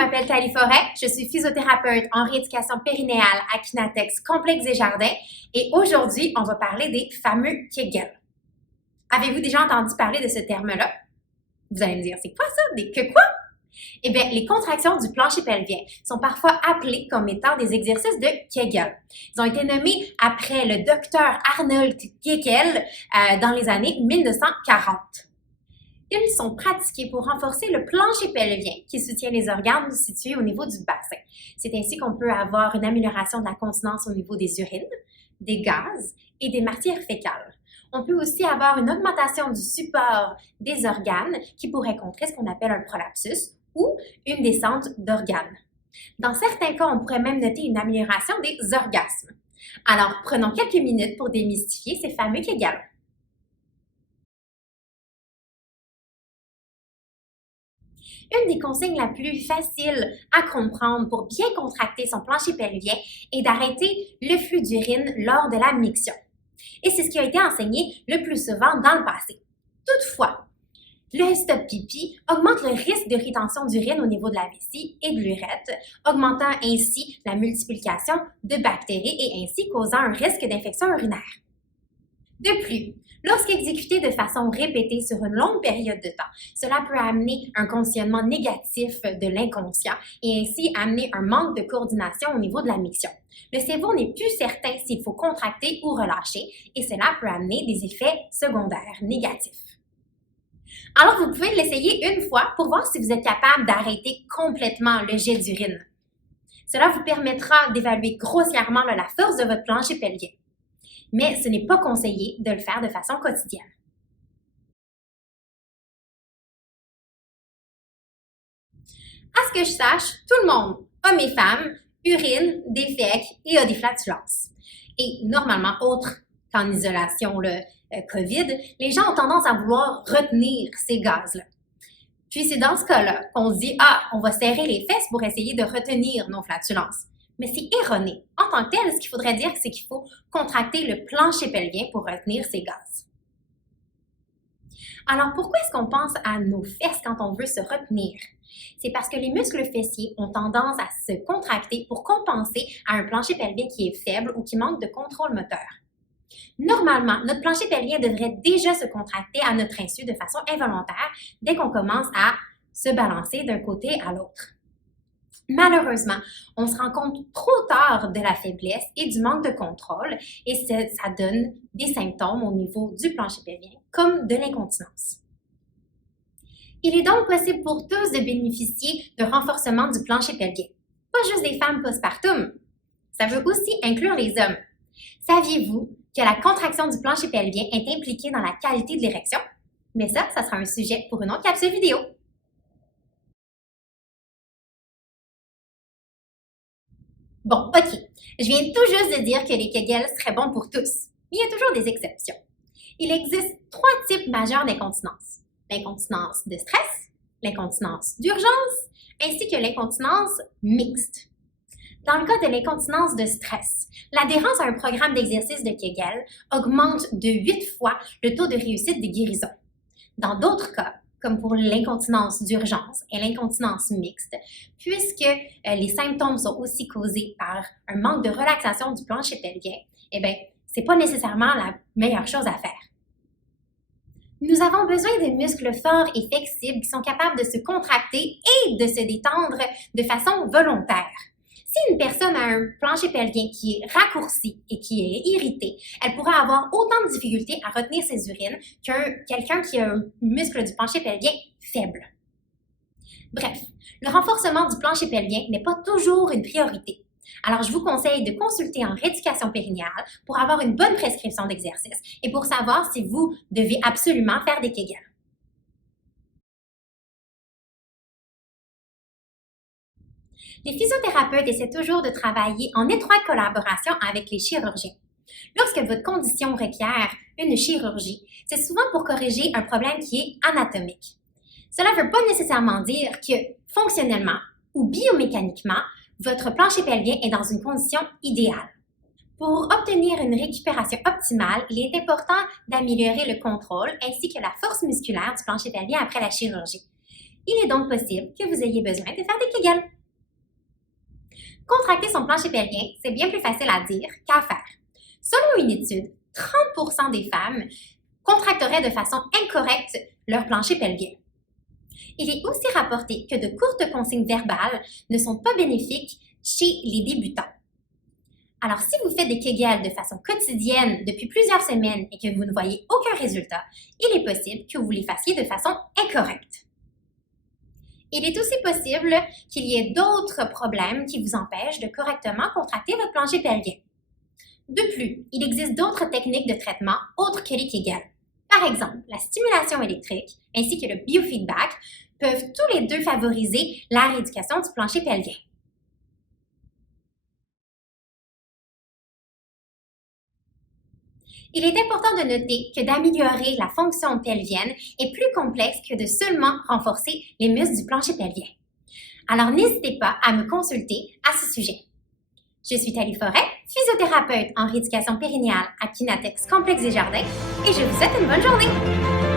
m'appelle Thalie Forêt, je suis physiothérapeute en rééducation périnéale à Kinatex Complexe des Jardins et aujourd'hui, on va parler des fameux Kegels. Avez-vous déjà entendu parler de ce terme-là? Vous allez me dire, c'est quoi ça? Que quoi? Eh bien, les contractions du plancher pelvien sont parfois appelées comme étant des exercices de Kegel. Ils ont été nommés après le docteur Arnold Kegel dans les années 1940. Ils sont pratiqués pour renforcer le plancher pelvien qui soutient les organes situés au niveau du bassin. C'est ainsi qu'on peut avoir une amélioration de la continence au niveau des urines, des gaz et des matières fécales. On peut aussi avoir une augmentation du support des organes qui pourrait contrer ce qu'on appelle un prolapsus ou une descente d'organes. Dans certains cas, on pourrait même noter une amélioration des orgasmes. Alors, prenons quelques minutes pour démystifier ces fameux Kegels. Une des consignes la plus faciles à comprendre pour bien contracter son plancher pelvien est d'arrêter le flux d'urine lors de la miction. Et c'est ce qui a été enseigné le plus souvent dans le passé. Toutefois, le stop pipi augmente le risque de rétention d'urine au niveau de la vessie et de l'urètre, augmentant ainsi la multiplication de bactéries et ainsi causant un risque d'infection urinaire. De plus, lorsqu'exécuté de façon répétée sur une longue période de temps, cela peut amener un conditionnement négatif de l'inconscient et ainsi amener un manque de coordination au niveau de la miction. Le cerveau n'est plus certain s'il faut contracter ou relâcher et cela peut amener des effets secondaires négatifs. Alors, vous pouvez l'essayer une fois pour voir si vous êtes capable d'arrêter complètement le jet d'urine. Cela vous permettra d'évaluer grossièrement la force de votre plancher pelvien. Mais ce n'est pas conseillé de le faire de façon quotidienne. À ce que je sache, tout le monde, hommes et femmes, urine, défèque et a des flatulences. Et normalement, autre qu'en isolation COVID, les gens ont tendance à vouloir retenir ces gaz-là. Puis c'est dans ce cas-là qu'on se dit « Ah, on va serrer les fesses pour essayer de retenir nos flatulences ». Mais c'est erroné. En tant que tel, ce qu'il faudrait dire, c'est qu'il faut contracter le plancher pelvien pour retenir ces gaz. Alors, pourquoi est-ce qu'on pense à nos fesses quand on veut se retenir? C'est parce que les muscles fessiers ont tendance à se contracter pour compenser à un plancher pelvien qui est faible ou qui manque de contrôle moteur. Normalement, notre plancher pelvien devrait déjà se contracter à notre insu de façon involontaire dès qu'on commence à se balancer d'un côté à l'autre. Malheureusement, on se rend compte trop tard de la faiblesse et du manque de contrôle et ça donne des symptômes au niveau du plancher pelvien, comme de l'incontinence. Il est donc possible pour tous de bénéficier d'un renforcement du plancher pelvien. Pas juste des femmes postpartum, ça veut aussi inclure les hommes. Saviez-vous que la contraction du plancher pelvien est impliquée dans la qualité de l'érection? Mais ça sera un sujet pour une autre capsule vidéo. Bon, OK, je viens tout juste de dire que les Kegels seraient bons pour tous, mais il y a toujours des exceptions. Il existe 3 types majeurs d'incontinence. L'incontinence de stress, l'incontinence d'urgence, ainsi que l'incontinence mixte. Dans le cas de l'incontinence de stress, l'adhérence à un programme d'exercice de Kegel augmente de 8 fois le taux de réussite des guérisons. Dans d'autres cas, comme pour l'incontinence d'urgence et l'incontinence mixte, puisque les symptômes sont aussi causés par un manque de relaxation du plancher pelvien, eh bien, ce n'est pas nécessairement la meilleure chose à faire. Nous avons besoin de muscles forts et flexibles qui sont capables de se contracter et de se détendre de façon volontaire. Si une personne a un plancher pelvien qui est raccourci et qui est irrité, elle pourra avoir autant de difficultés à retenir ses urines qu'un quelqu'un qui a un muscle du plancher pelvien faible. Bref, le renforcement du plancher pelvien n'est pas toujours une priorité. Alors, je vous conseille de consulter en rééducation périnéale pour avoir une bonne prescription d'exercice et pour savoir si vous devez absolument faire des Kegels. Les physiothérapeutes essaient toujours de travailler en étroite collaboration avec les chirurgiens. Lorsque votre condition requiert une chirurgie, c'est souvent pour corriger un problème qui est anatomique. Cela ne veut pas nécessairement dire que fonctionnellement ou biomécaniquement, votre plancher pelvien est dans une condition idéale. Pour obtenir une récupération optimale, il est important d'améliorer le contrôle ainsi que la force musculaire du plancher pelvien après la chirurgie. Il est donc possible que vous ayez besoin de faire des Kegels. Contracter son plancher pelvien, c'est bien plus facile à dire qu'à faire. Selon une étude, 30% des femmes contracteraient de façon incorrecte leur plancher pelvien. Il est aussi rapporté que de courtes consignes verbales ne sont pas bénéfiques chez les débutants. Alors, si vous faites des Kegels de façon quotidienne depuis plusieurs semaines et que vous ne voyez aucun résultat, il est possible que vous les fassiez de façon incorrecte. Il est aussi possible qu'il y ait d'autres problèmes qui vous empêchent de correctement contracter votre plancher pelvien. De plus, il existe d'autres techniques de traitement autres que les Kegels. Par exemple, la stimulation électrique ainsi que le biofeedback peuvent tous les deux favoriser la rééducation du plancher pelvien. Il est important de noter que d'améliorer la fonction pelvienne est plus complexe que de seulement renforcer les muscles du plancher pelvien. Alors n'hésitez pas à me consulter à ce sujet. Je suis Thalie Forêt, physiothérapeute en rééducation périnéale à Kinatex Complexe des Jardins et je vous souhaite une bonne journée!